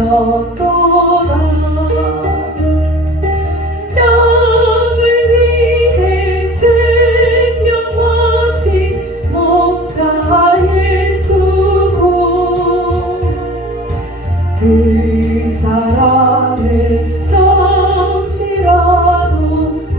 서 떠나 영을 위해 생명 바친 목자의 수고 그 사랑을 잠시라도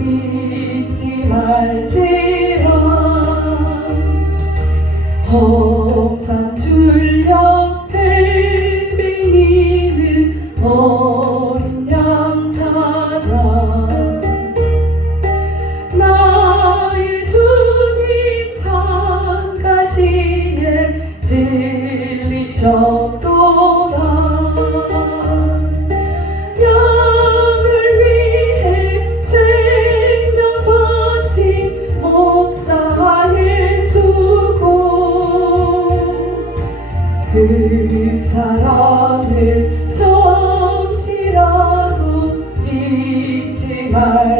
잊지 말지라. 험산 줄 주셨도다. 양을 위해 생명 바친 목자의 수고. 그 사랑을 잠시라도 잊지 말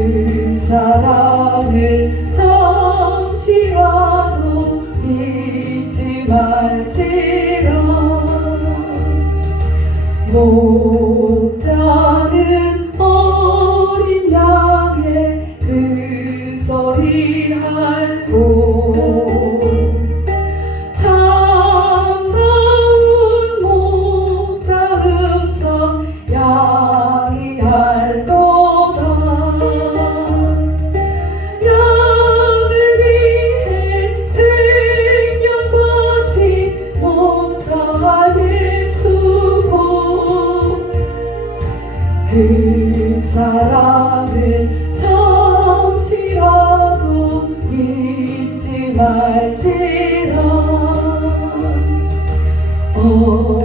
목자는 어린 양의 그 소리하고 그 사랑을 잠시라도 잊지 말지라. 어,